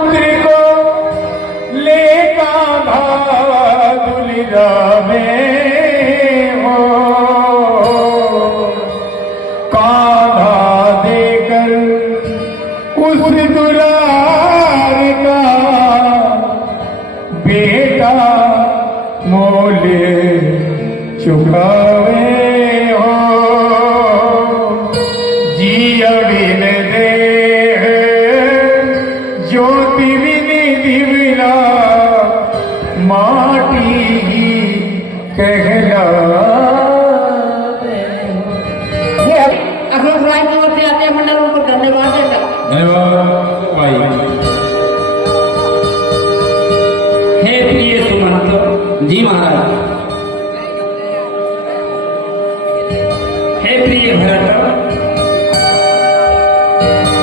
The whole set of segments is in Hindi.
पुत्र को ले कान्हा दुलिरावे हो, कान्हा देकर उस दुलार का बेटा मोले चुकावे हो। जिया बिन देह ज्योति बिन दिवला माटी ही कहला। अशोक राय की ओर से आते मंडल उनको धन्यवाद देता। धन्यवाद भाई। हे प्रिय सुमंत जी महाराज, हे प्रिय भरत,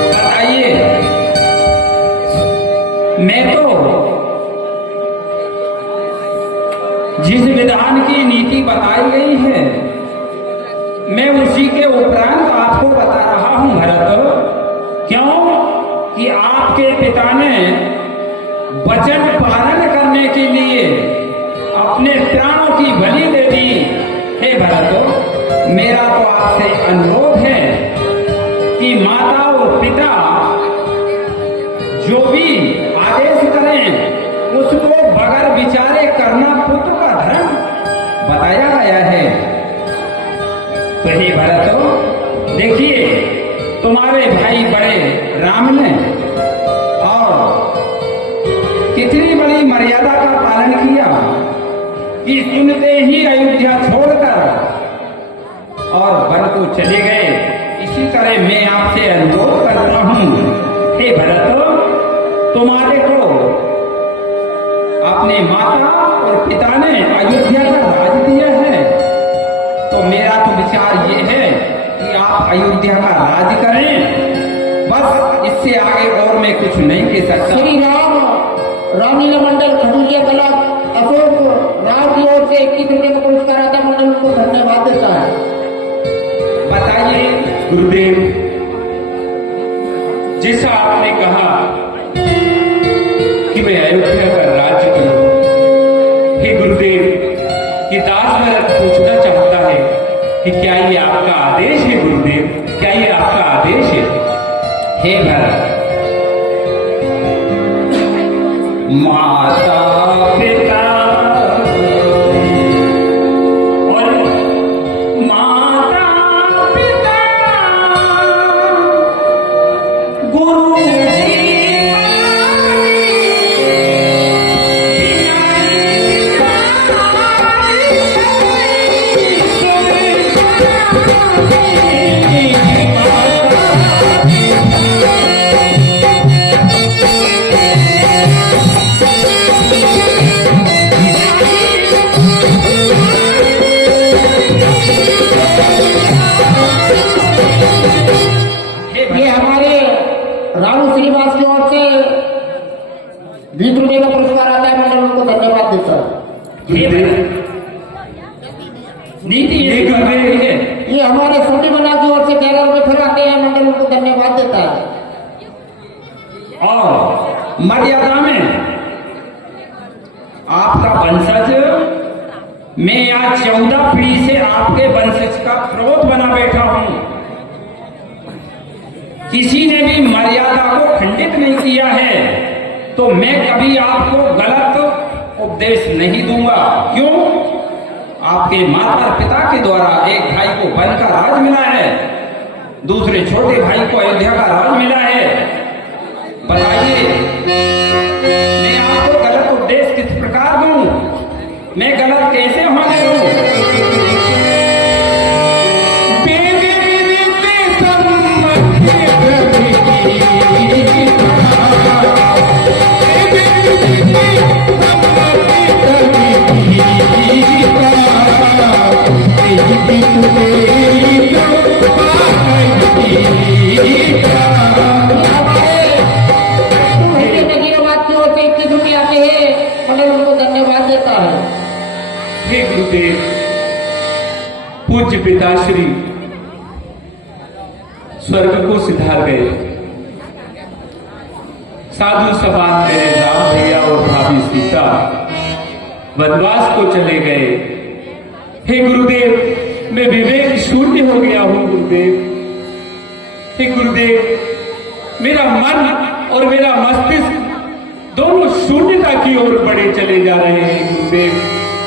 बताइए मैं तो जिस विधान की नीति बताई गई है मैं उसी के उपरांत आपको बता रहा हूं भरत। क्यों कि आपके पिता ने वचन पालन करने के लिए अपने प्राणों की बलि दे दी। हे भरत, मेरा तो आपसे अनुरोध है कि माता और पिता जो भी आदेश करें उसको बगैर विचारे करना पुत्र का धर्म बताया गया है। तो हे भरत, देखिए तुम्हारे भाई बड़े राम ने और कितनी बड़ी मर्यादा का पालन किया कि सुनते ही अयोध्या छोड़कर और वन को चले गए। इसी तरह मैं आपसे अनुरोध करता हूं, हे भरत, तुम्हारे को अपने माता और पिता ने अयोध्या का राज दिया है, तो मेरा तो विचार ये है कि आप अयोध्या का राज करें। बस इससे आगे और मैं कुछ नहीं कह सकता। श्री राम रामलीला मंडल खडूरिया कला अशोक राव की ओर से 21 रुपये का पुरस्कार आता मंडल उनको धन्यवाद देता है। बताइए गुरुदेव, जैसा आपने कहा कि मैं अयोध्या का राज्य करूं, हे गुरुदेव, ये दास भरत पूछना चाहता है कि क्या ये आपका आदेश है गुरुदेव? क्या ये आपका आदेश है? हे भरत, माता पिता और माता पिता गुरु ये हमारे राहुल श्रीवास की ओर से 20 रुपये का पुरस्कार आता है मंडल उनको धन्यवाद देता है। नीति ये कर रहे हैं। ये हमारे सोनी बना की ओर से 13 रुपये फिर आते हैं मंडल उनको धन्यवाद देता है। और मर्यादा में आपका वंशज, मैं आज 14 पीढ़ी से आपके वंशज का स्रोत बना बैठा हूं। किसी ने भी मर्यादा को खंडित नहीं किया है, तो मैं कभी आपको गलत उपदेश नहीं दूंगा। क्यों? आपके माता पिता के द्वारा एक भाई को वन का राज मिला है, दूसरे छोटे भाई को अयोध्या का राज मिला है। बताइए मैं आपको गलत उपदेश किस प्रकार दूं? मैं गलत कैसे होने दूं? धन्यवाद देता है। हे गुरुदेव, पूज्य पिताश्री स्वर्ग को सिधार गए। साधु समान मेरे राम भैया और भाभी सीता वनवास को चले गए। हे गुरुदेव, मैं विवेक शून्य हो गया हूं गुरुदेव। हे गुरुदेव, मेरा मन और मेरा मस्तिष्क दोनों शून्यता की ओर बढ़े चले जा रहे हैं गुरुदेव।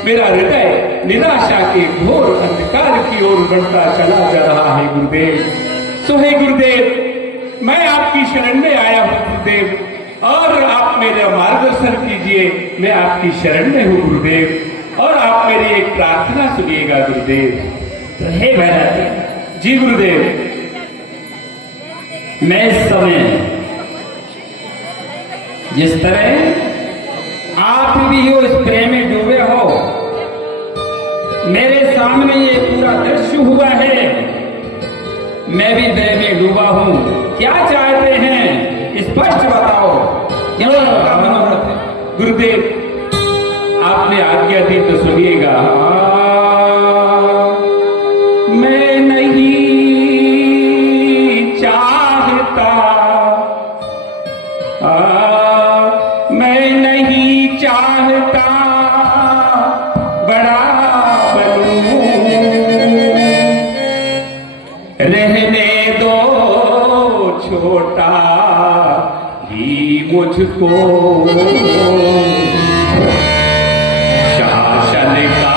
मेरा हृदय निराशा के घोर अंधकार की ओर बढ़ता चला जा रहा है गुरुदेव। सो हे गुरुदेव, मैं आपकी शरण में आया हूं गुरुदेव, और आप मेरा मार्गदर्शन कीजिए। मैं आपकी शरण में हूं गुरुदेव, और आप मेरी एक प्रार्थना सुनिएगा गुरुदेव। तो हे भरत, जी गुरुदेव। मैं इस समय जिस तरह आप भी हो इस प्रेम में डूबे हो, मेरे सामने ये पूरा दृश्य हुआ है, मैं भी प्रेम में डूबा हूं। क्या चाहते हैं स्पष्ट बताओ, क्या आपका मनोरथ है? गुरुदेव, आपने आज्ञा दी तो सुनिएगा। मैं नहीं चाहता, मैं नहीं चाहता बड़ा बनूं, रहने दो छोटा ही मुझको, शासन का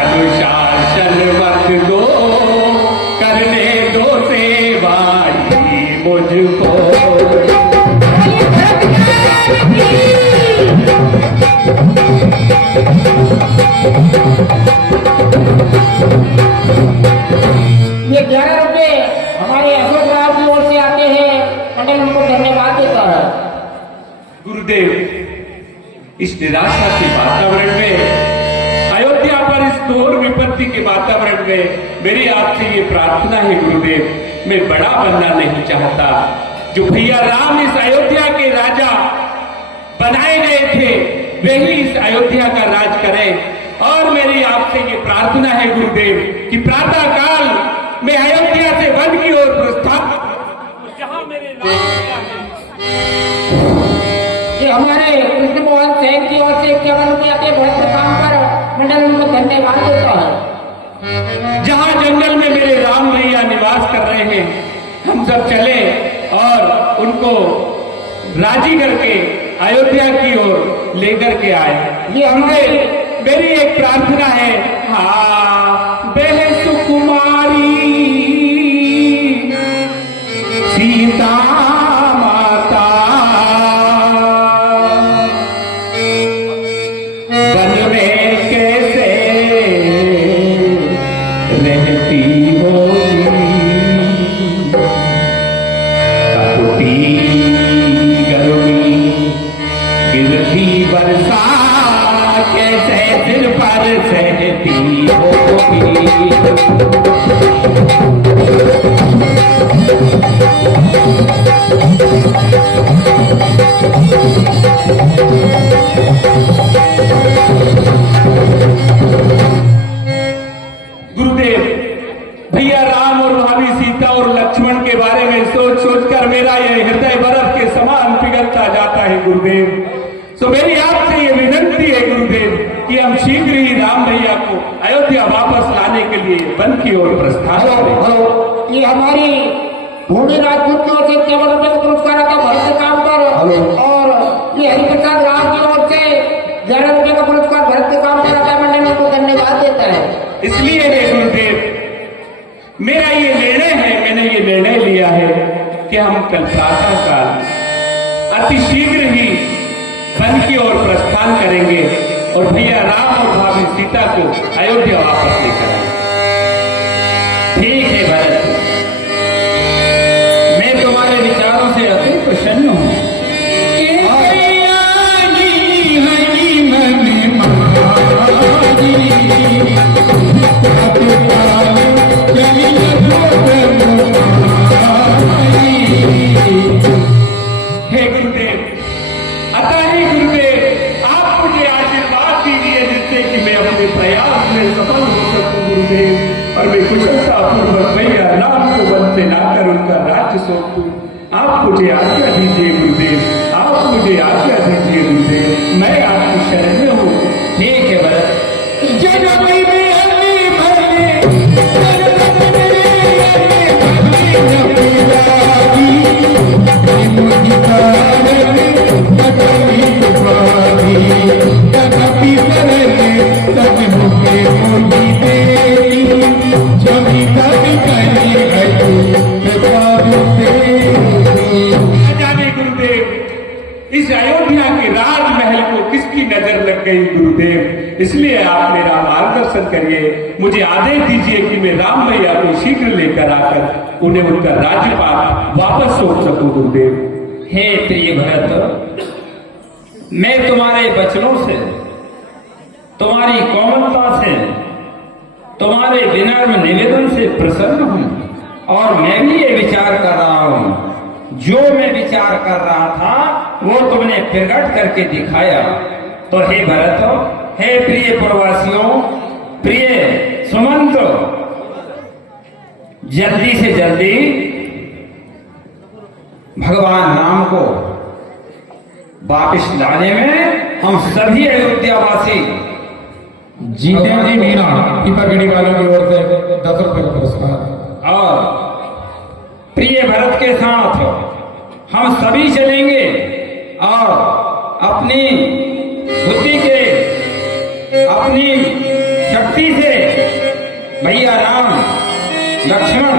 अनुशासन मत दो, करने दो सेवा ही मुझको। ये 11 रुपए हमारे अशोक राव की ओर से आते हैं, मंडल उनको धन्यवाद देता है। गुरुदेव, इस निराशा के वातावरण में, अयोध्या पर इस घोर विपत्ति के वातावरण में मेरी आपसे ये प्रार्थना है गुरुदेव, मैं बड़ा बनना नहीं चाहता। जो भैया राम इस अयोध्या के राजा बनाए गए थे, वही इस अयोध्या का राज करें। और मेरी आपसे ये प्रार्थना है गुरुदेव कि प्रातः काल मैं अयोध्या से वन की ओर प्रस्थान, जहां मेरे राम ये हमारे कृष्ण मोहन सेन की ओर से 51 रुपये आते हैं भरत काम पर, मंडल उनको धन्यवाद देता है। जहां जंगल में मेरे राम भैया निवास कर रहे हैं, हम सब चले और उनको राजी करके अयोध्या की ओर लेकर के आए। ये हमारे मेरी एक प्रार्थना है। हाँ, बेह सुकुमारी सीता माता, वन में कैसे रहती होगी, कटुती गर्मी गिरती बरसा कैसे सिर पर सहती होगी। गुरुदेव, भैया राम और भाभी सीता और लक्ष्मण के बारे में सोच सोचकर मेरा यह हृदय बर्फ के समान पिघलता जाता है गुरुदेव। तो मेरी आपसे ये विनती है गुरुदेव कि हम शीघ्र ही राम भैया को अयोध्या वापस लाने के लिए वन की ओर प्रस्थान करें। ये हमारी भूमि राजपूत की ओर से 51 रुपये का पुरस्कार आता है भरत काम पर, और ये हरिप्रसाद राव की ओर से 11 रुपये का पुरस्कार भरत काम पर आता है, मंडल उनको धन्यवाद देता है। इसलिए हे गुरुदेव, मेरा ये निर्णय है, मैंने ये निर्णय लिया है कि हम कल प्रातः काल अति शीघ्र ही वन की ओर प्रस्थान करेंगे और भैया राम और भाभी सीता को अयोध्या वापस लेकर आएंगे। ठीक है भरत, मैं तुम्हारे विचारों से अति प्रसन्न हूं। हे गुरुदेव, अतः हे गुरुदेव, आप मुझे आशीर्वाद दीजिए जिससे कि मैं अपने प्रयास में सफल हो सकूं गुरुदेव, और मैं कुशलता पूर्वक भैया राम को वन से लाकर उनका राज्य सौंप दूं। आप मुझे आज्ञा दीजिए गुरुदेव, आप मुझे आज्ञा दीजिए गुरुदेव, मैं आपकी शरण में हूँ। ठीक है भरत। जाने गुरुदेव, इस अयोध्या के राजमहल को किसकी नजर लग गई गुरुदेव, इसलिए आप मेरा मार्गदर्शन करिए, मुझे आदेश दीजिए कि मैं राम मैया को शीघ्र लेकर आकर उन्हें उनका राज्यपाल वापस सौंप सकूं गुरुदेव। हे प्रिय भरत, मैं तुम्हारे वचनों से, तुम्हारी कोमलता से, तुम्हारे विनम्र निवेदन से प्रसन्न हूं और मैं भी ये विचार कर रहा हूं, जो मैं विचार कर रहा था वो तुमने प्रकट करके दिखाया। तो हे भरत, हे प्रिय प्रवासियों, प्रिय सुमंत, जल्दी से जल्दी भगवान राम को वापिस लाने में हम सभी अयोध्यावासी जीतेंद्र मीणा पिता गढ़ी वालों की ओर से 10 रुपए का पुरस्कार। और प्रिय भरत के साथ हम सभी चलेंगे और अपनी बुद्धि के, अपनी शक्ति से भैया राम लक्ष्मण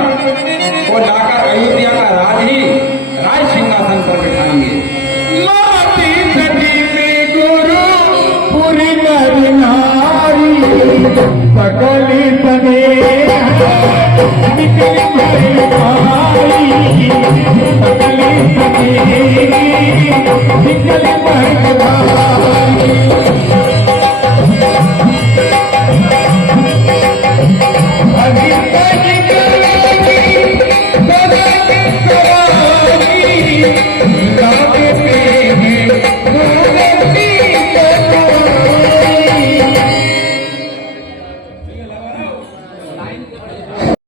को लाकर अयोध्या का राज सिंहासन पर बिठाएंगे। पूरी नर नारी सकली सने निकली भाई सकली सने निकली भाई